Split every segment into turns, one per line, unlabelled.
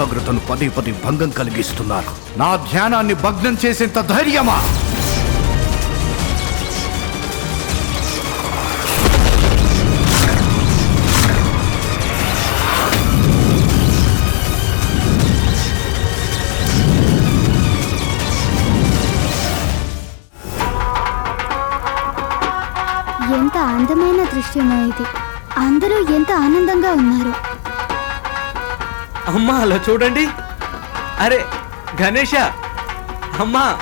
ఏకాగ్రతను పదే పదే భంగం కలిగిస్తున్నారు నా ధ్యానాన్ని భగ్నం చేసేంత ధైర్యమా?
ఎంత అందమైన దృశ్యమో ఇది. అందరూ ఎంత ఆనందంగా ఉన్నారు.
అమ్మా అలా చూడండి. అరే గణేష. అమ్మా.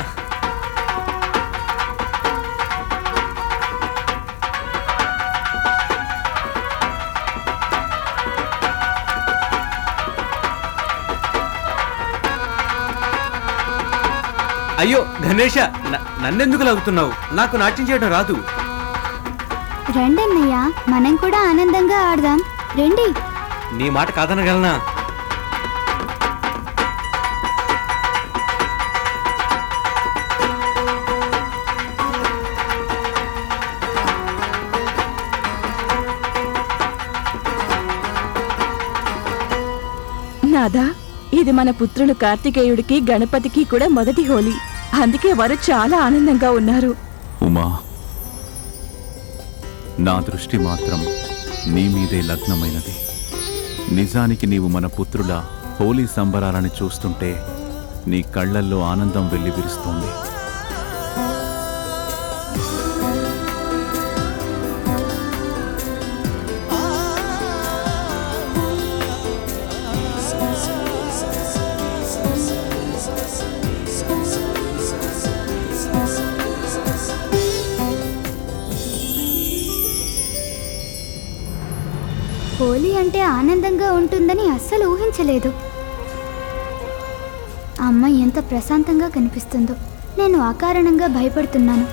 అయ్యో గణేష నన్నెందుకు లాగుతున్నావు? నాకు నాట్యం చేయడం రాదు.
రండన్నయ్య మనం కూడా ఆనందంగా ఆడదాం. రండి.
నీ మాట కాదనగలనా?
ఇది మన పుత్రులు కార్తికేయుడికి గణపతికి కూడా మొదటి హోలీ. అందుకే వారు చాలా ఆనందంగా ఉన్నారు.
ఉమా నా దృష్టి మాత్రం నీ మీదే లగ్నమైనది. నిజానికి నీవు మన పుత్రుల హోలీ సంబరాలను చూస్తుంటే నీ కళ్ళల్లో ఆనందం వెళ్ళి విరుస్తుంది
అస్సలు ఆ అమ్మ ఎంత ప్రశాంతంగా కనిపిస్తుందో. నేను అకారణంగా భయపడుతున్నాను.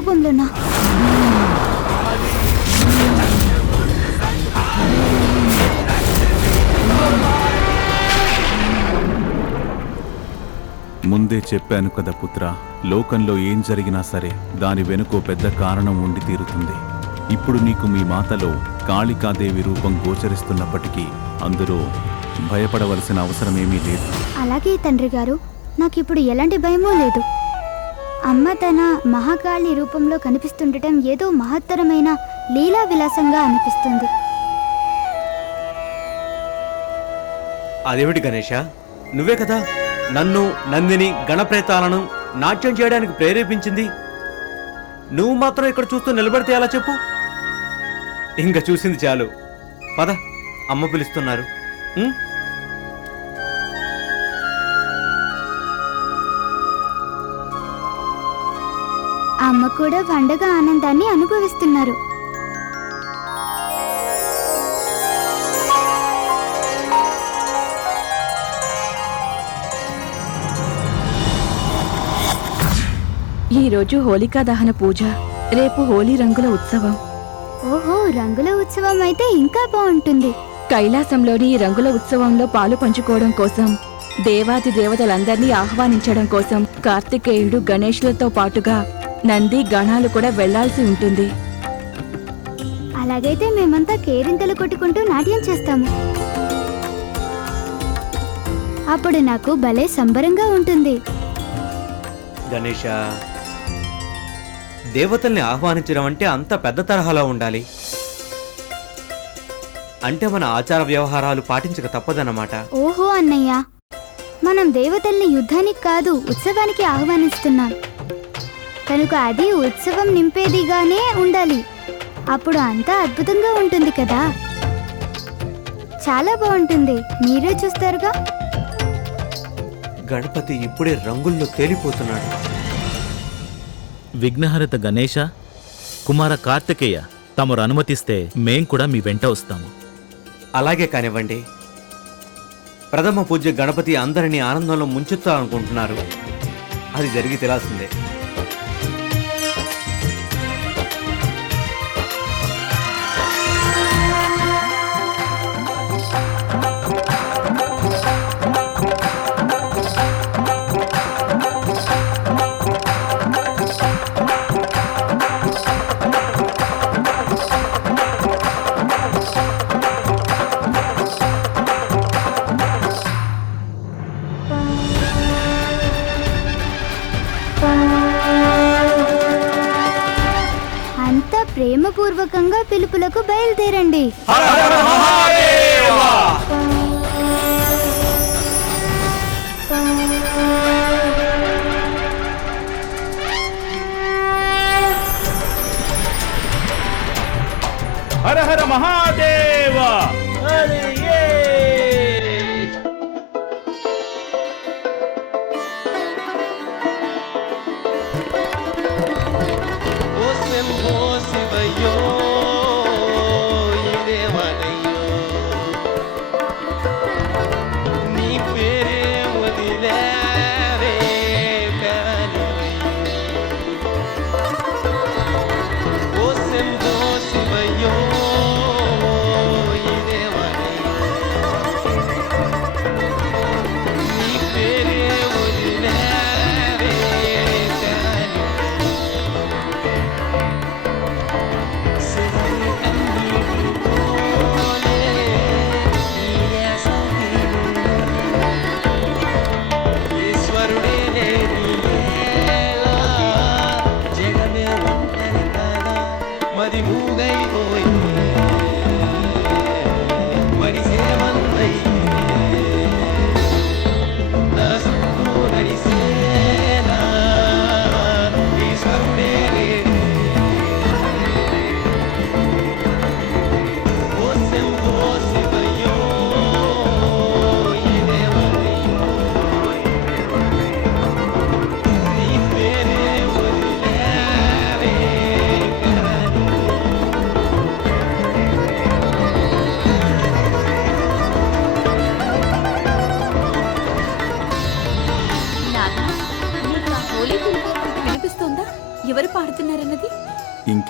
రూపంలోనా?
ముందే చెప్పాను కదా పుత్ర లోకంలో ఏం జరిగినా సరే దాని వెనుకో పెద్ద కారణం ఉండి తీరుతుంది. ఇప్పుడు నీకు మీ మాతలో కాళికాదేవి రూపం గోచరిస్తున్నప్పటికీ అందులో భయపడవలసిన అవసరమేమీ లేదు.
అలాగే తండ్రి గారు నాకు ఇప్పుడు ఎలాంటి భయమూ లేదు. అమ్మ తన మహాకాళి రూపంలో కనిపిస్తుండటం ఏదో మహత్తరమైన లీలా విలాసంగా అనిపిస్తుంది.
అదేమిటి గణేష? నువ్వే కదా నన్ను నందిని గణప్రేతాలను నాట్యం చేయడానికి ప్రేరేపించింది? నువ్వు మాత్రం ఇక్కడ చూస్తూ నిలబడితే ఎలా చెప్పు? ఇంకా చూసింది చాలు. పద అమ్మ పిలుస్తున్నారు.
అమ్మ కూడా పండగ ఆనందాన్ని అనుభవిస్తున్నారు.
ఈ రోజు హోలికా దహన పూజ రేపు హోలీ రంగుల ఉత్సవం.
ఓహో రంగుల ఉత్సవం అయితే ఇంకా బాగుంటుంది.
కైలాసంలోని ఈ రంగుల ఉత్సవంలో పాలు పంచుకోవడం కోసం దేవాది దేవతలందరినీ ఆహ్వానించడం కోసం కార్తికేయుడు గణేష్లతో పాటుగా నంది గణాలు కూడా వెళ్ళాల్సి ఉంటుంది.
అలాగైతే మేమంతా కేరింతలు కొట్టుకుంటూ నాట్యం చేస్తాము. అప్పుడు నాకు భలే సంబరంగా ఉంటుంది.
గణేష దేవతల్ని ఆహ్వానించడం అంటే అంత పెద్ద తరహాలో ఉండాలి. అంటే మన ఆచార వ్యవహారాలు పాటించక తప్పదన్నమాట.
ఓహో అన్నయ్య మనం దేవతల్ని యుద్ధానికి కాదు ఉత్సవానికి ఆహ్వానిస్తున్నాం. కనుక అది ఉత్సవం నింపేదిగానే ఉండాలి. అప్పుడు అంతా అద్భుతంగా ఉంటుంది కదా. చాలా బాగుంటుంది. మీరే చూస్తారుగా?
గణపతి ఇప్పుడే రంగుల్లో తేలిపోతున్నాడు.
విఘ్నహరత గణేశ కుమార కార్తికేయ తమరు అనుమతిస్తే మేం కూడా మీ వెంట వస్తాము.
అలాగే కానివ్వండి. ప్రథమ పూజ్య గణపతి అందరినీ ఆనందంలో ముంచెత్తాలనుకుంటున్నారు. అది జరిగి తెలాల్సిందే.
ప్రేమపూర్వకంగా పిలుపులకు బయలుదేరండి.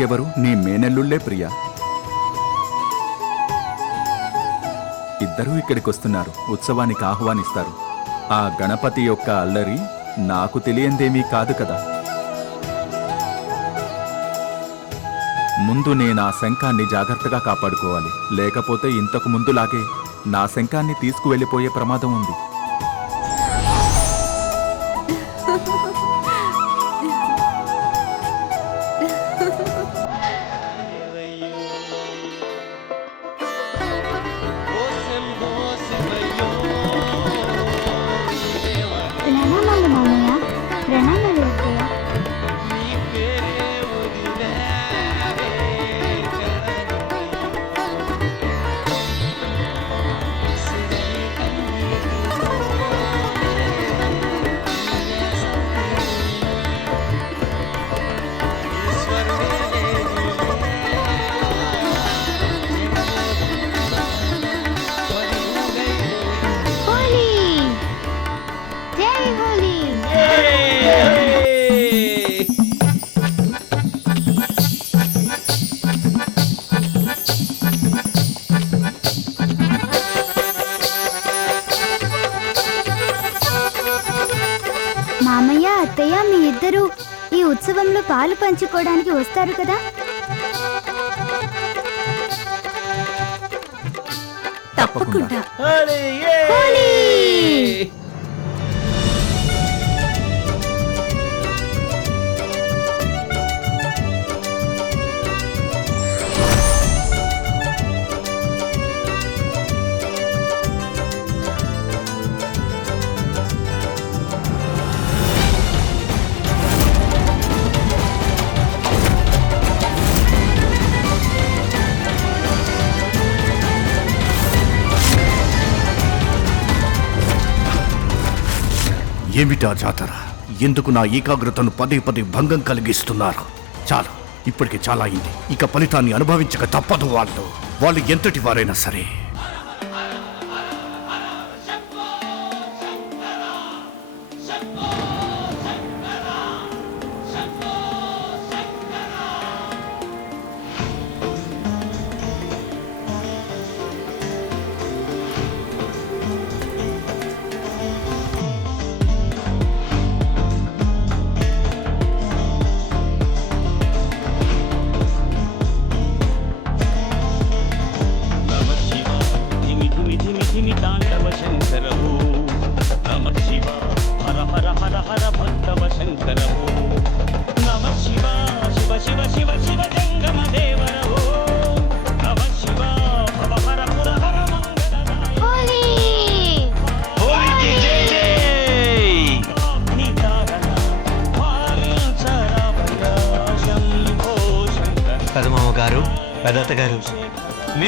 ఇంకెవరు నీ మేనల్లుళ్ళే ప్రియా. ఇద్దరూ ఇక్కడికొస్తున్నారు ఉత్సవానికి ఆహ్వానిస్తారు. ఆ గణపతి యొక్క అల్లరి నాకు తెలియందేమీ కాదు కదా. ముందు నేను ఆ శంఖాన్ని జాగ్రత్తగా కాపాడుకోవాలి. లేకపోతే ఇంతకు ముందులాగే నా శంఖాన్ని తీసుకువెళ్ళిపోయే ప్రమాదం ఉంది.
వస్తారు కదా?
తప్పకుండా.
ఏమిటా జాతర? ఎందుకు నా ఏకాగ్రతను పదే పదే భంగం కలిగిస్తున్నారు? చాలు ఇప్పటికి చాలా అయింది. ఇక ఫలితాన్ని అనుభవించక తప్పదు వాళ్ళు. వాళ్ళు ఎంతటి వారైనా సరే.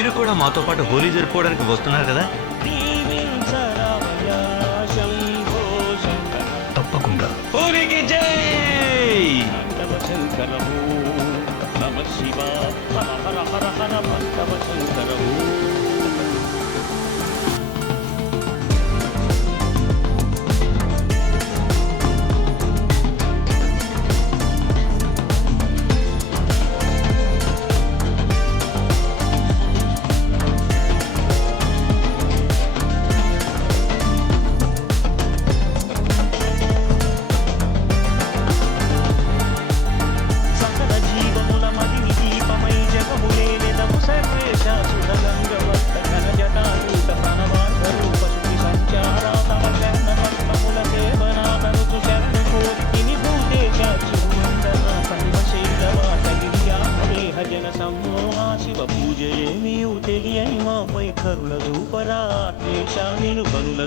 మీరు కూడా మాతో పాటు హోలీ జరుపుకోవడానికి వస్తున్నారు కదా? తప్పకుండా.
హోలీకి జై! నమ శివ హర హర హర హర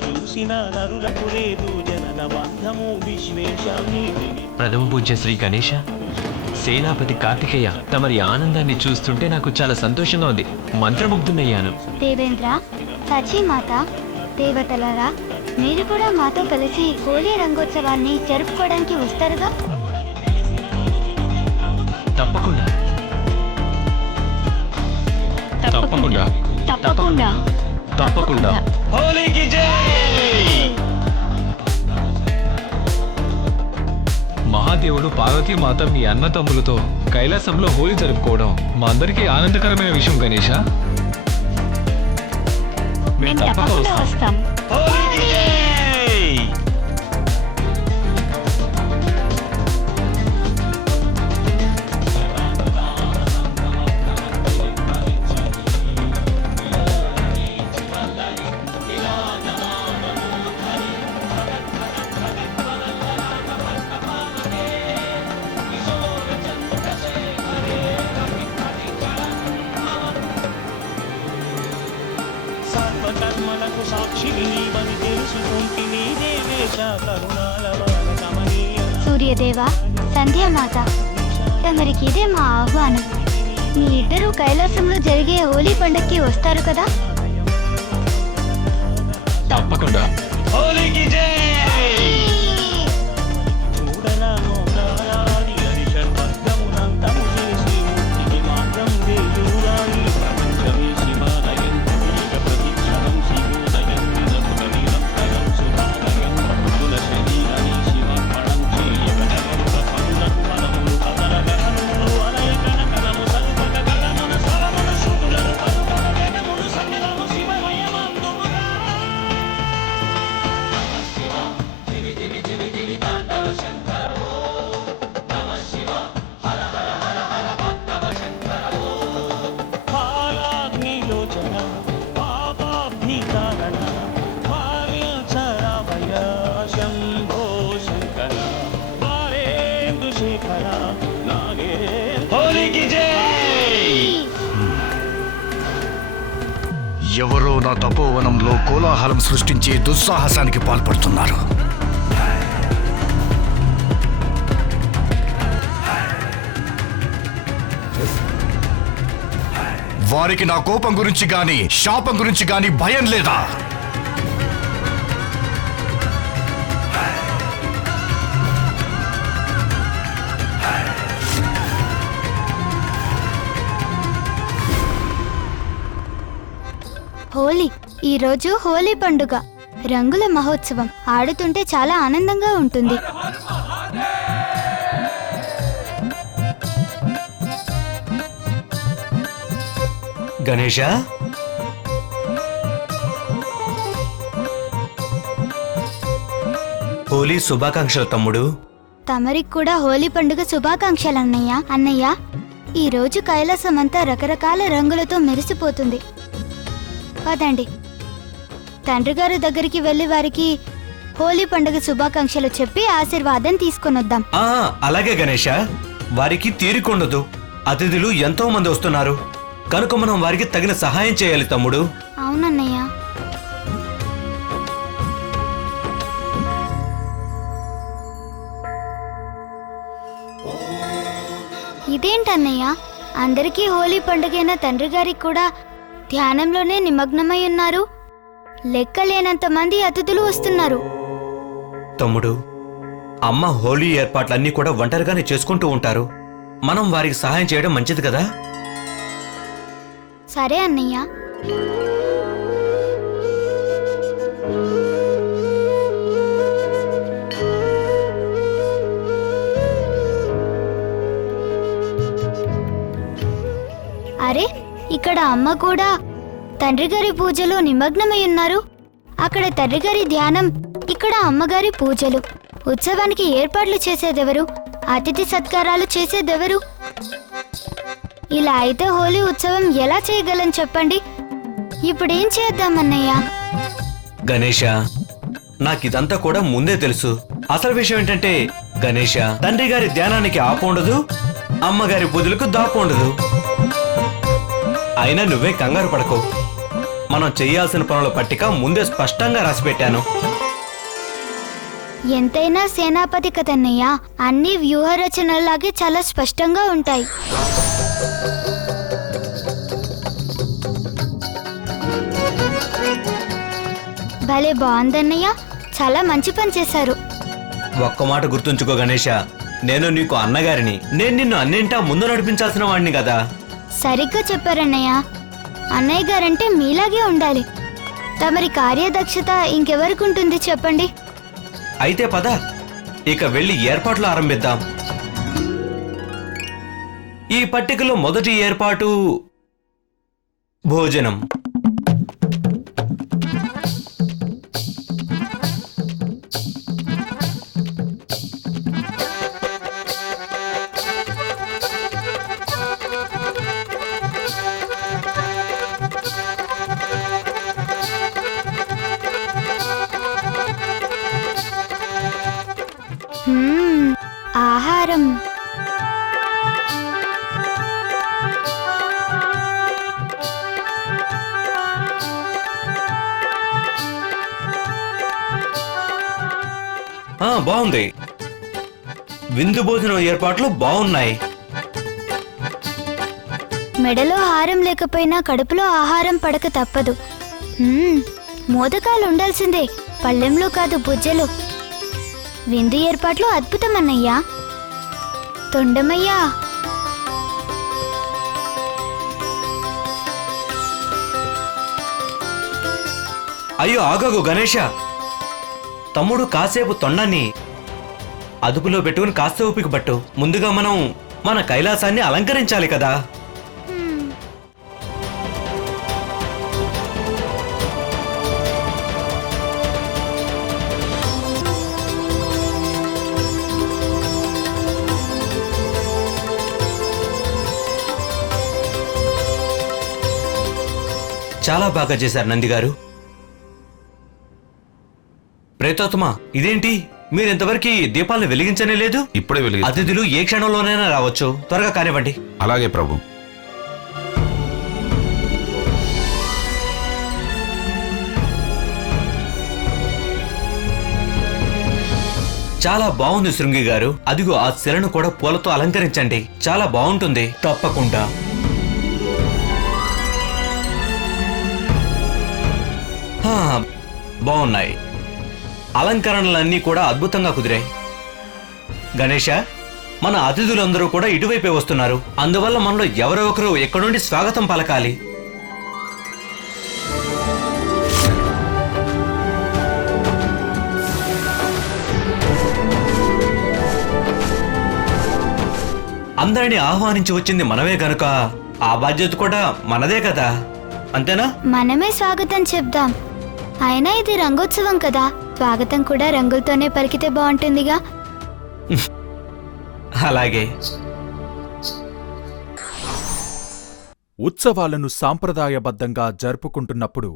చూసిన నరులకు లేదు జనన బంధము విశ్వేశాన్ని.
ప్రథమ పూజ్య శ్రీ గణేష సేనాపతి కార్తికేయ తమరి ఆనందాన్ని చూస్తుంటే నాకు చాలా సంతోషంగా ఉంది. మంత్రముగ్ధునయ్యాను
దేవేంద్ర సచీమాత దేవతలరా మీరు కూడా మాతో కలిసి హోలీ రంగోత్సవాన్ని జరుపుకోవడానికి వస్తారుగా?
తప్పకుండా. తప్పకుండా.
తప్పకుండా.
తప్పకుండా.
హోలీకి జై!
మహాదేవుడు పార్వతీమాత మీ అన్న తమ్ములతో కైలాసంలో హోలీ జరుపుకోవడం మా అందరికీ ఆనందకరమైన విషయం గణేష. మేము తప్పక వస్తాం.
సూర్యదేవ సంధ్యామాత తమరికి ఇదే మా ఆహ్వానం. మీ ఇద్దరూ కైలాసంలో జరిగే హోలీ పండుగకి వస్తారు కదా?
తప్పకుండా.
హోలీకి జై!
కోలాహలం సృష్టించి దుస్సాహసానికి పాల్పడుతున్నారు. వారికి నా కోపం గురించి గాని శాపం గురించి గాని భయం లేదా?
హోలీ ఈ రోజు హోలీ పండుగ. రంగుల మహోత్సవం. ఆడుతుంటే చాలా ఆనందంగా ఉంటుంది.
గణేష? హోలీ శుభాకాంక్షలు తమ్ముడు.
తమరికి కూడా హోలీ పండుగ శుభాకాంక్షలు అన్నయ్య. అన్నయ్య ఈ రోజు కైలాసం అంతా రకరకాల రంగులతో మెరిసిపోతుంది. పదండి. తండ్రి గారి దగ్గరికి వెళ్ళి వారికి హోలీ పండుగ శుభాకాంక్షలు చెప్పి ఆశీర్వాదం తీసుకొని వద్దాం
ఆ అలాగే గణేష. వారికి తీరికొండదు. అతిథులు ఎంతో మంది వస్తున్నారు. కనుక మనం వారికి తగిన సహాయం చేయాలి తమ్ముడు.
అవునన్నయ్య. ఇదేంటన్నయ్య? అందరికీ హోలీ పండుగైన తండ్రి గారికి కూడా ధ్యానంలోనే నిమగ్నమై ఉన్నారు. లెక్కలేనంత మంది అతిథులు వస్తున్నారు.
తమ్ముడు అమ్మ హోలీ ఏర్పాట్లన్నీ కూడా ఒంటరిగానే చేసుకుంటూ ఉంటారు. మనం వారికి సహాయం చేయడం మంచిది కదా?
సరే అన్నయ్య. అరే ఇక్కడ అమ్మ కూడా తండ్రి గారి పూజలో నిమగ్నమై ఉన్నారు. అక్కడ తండ్రి గారి ధ్యానం ఇక్కడ అమ్మగారి పూజలు. ఉత్సవానికి ఏర్పాట్లు చేసేదెవరు? అతిథి సత్కారాలు చేసేదెవరు? ఇలా అయితే హోలీ ఉత్సవం ఎలా చేయగలం చెప్పండి? ఇప్పుడేం చేద్దామన్నయ్య?
గణేష నాకిదంతా కూడా ముందే తెలుసు. అసలు విషయం ఏంటంటే గణేష తండ్రి గారి ధ్యానానికి ఆపుండదు అమ్మగారి పూజలకు దాపుండదు అయినా నువ్వే కంగారు పడకు. మనం చేయాల్సిన పనుల పట్టిక ముందే స్పష్టంగా రాసిపెట్టాను
ఎంతైనా సేనాపతి కదన్నయ్య అన్ని వ్యూహరచనలాగే చాలా స్పష్టంగా ఉంటాయి. భలే బాగుందన్నయ్య చాలా మంచి పని చేశారు.
ఒక్క మాట గుర్తుంచుకో గణేష నేను నీకు అన్నగారిని నేను నిన్ను అన్నింటా ముందు నడిపించాల్సిన వాడిని కదా.
సరిగ్గా చెప్పారన్నయ్య అన్నయ్య గారంటే మీలాగే ఉండాలి. తమరి కార్యదక్షత ఇంకెవరికి ఉంటుంది చెప్పండి?
అయితే పద. ఇక వెళ్ళి ఏర్పాట్లు ఆరంభిద్దాం. ఈ పట్టికలో మొదటి ఏర్పాటు భోజనం. బాగుంది. విందు భోజనం ఏర్పాట్లు బాగున్నాయి.
మెడలో హారం లేకపోయినా కడుపులో ఆహారం పడక తప్పదు. మోదకాలు ఉండాల్సిందే. పళ్ళెంలో కాదు బుజ్జలు. విందు ఏర్పాట్లు అద్భుతమన్నయ్యా. తొండమయ్యా.
అయ్యో ఆగగు గణేష తమ్ముడు కాసేపు తొండాన్ని అదుపులో పెట్టుకుని కాస్త ఊపికి పట్టు. ముందుగా మనం మన కైలాసాన్ని అలంకరించాలి కదా. చాలా బాగా చేశారు నంది గారు ప్రేతోత్తమ ఇదేంటి? మీరు ఇంతవరకు దీపాలను వెలిగించనే లేదు?
ఇప్పుడే వెలిగి
అతిథులు ఏ క్షణంలోనైనా రావచ్చు. త్వరగా కానివ్వండి.
అలాగే ప్రభు.
చాలా బాగుంది శృంగి గారు. అదిగో ఆ శిలను కూడా పూలతో అలంకరించండి. చాలా బాగుంటుంది. తప్పకుండా. బాగున్నాయి. అలంకరణలన్నీ కూడా అద్భుతంగా కుదిరాయి. గణేష మన అతిథులందరూ కూడా ఇటువైపే వస్తున్నారు. అందువల్ల మనలో ఎవరో ఒకరు ఎక్కడి నుండి స్వాగతం పలకాలి. అందరిని ఆహ్వానించి వచ్చింది మనమే గనుక. ఆ బాధ్యత కూడా మనదే కదా. అంతేనా?
మనమే స్వాగతం చెప్దాం. అయినా ఇది రంగోత్సవం కదా. స్వాగతం కూడా రంగులతోనే పలికితే బాగుంటుందిగా.
అలాగే.
ఉత్సవాలను సాంప్రదాయబద్ధంగా జరుపుకుంటున్నప్పుడు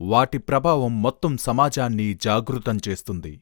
వాటి ప్రభావం మొత్తం సమాజాన్ని జాగృతం చేస్తుంది.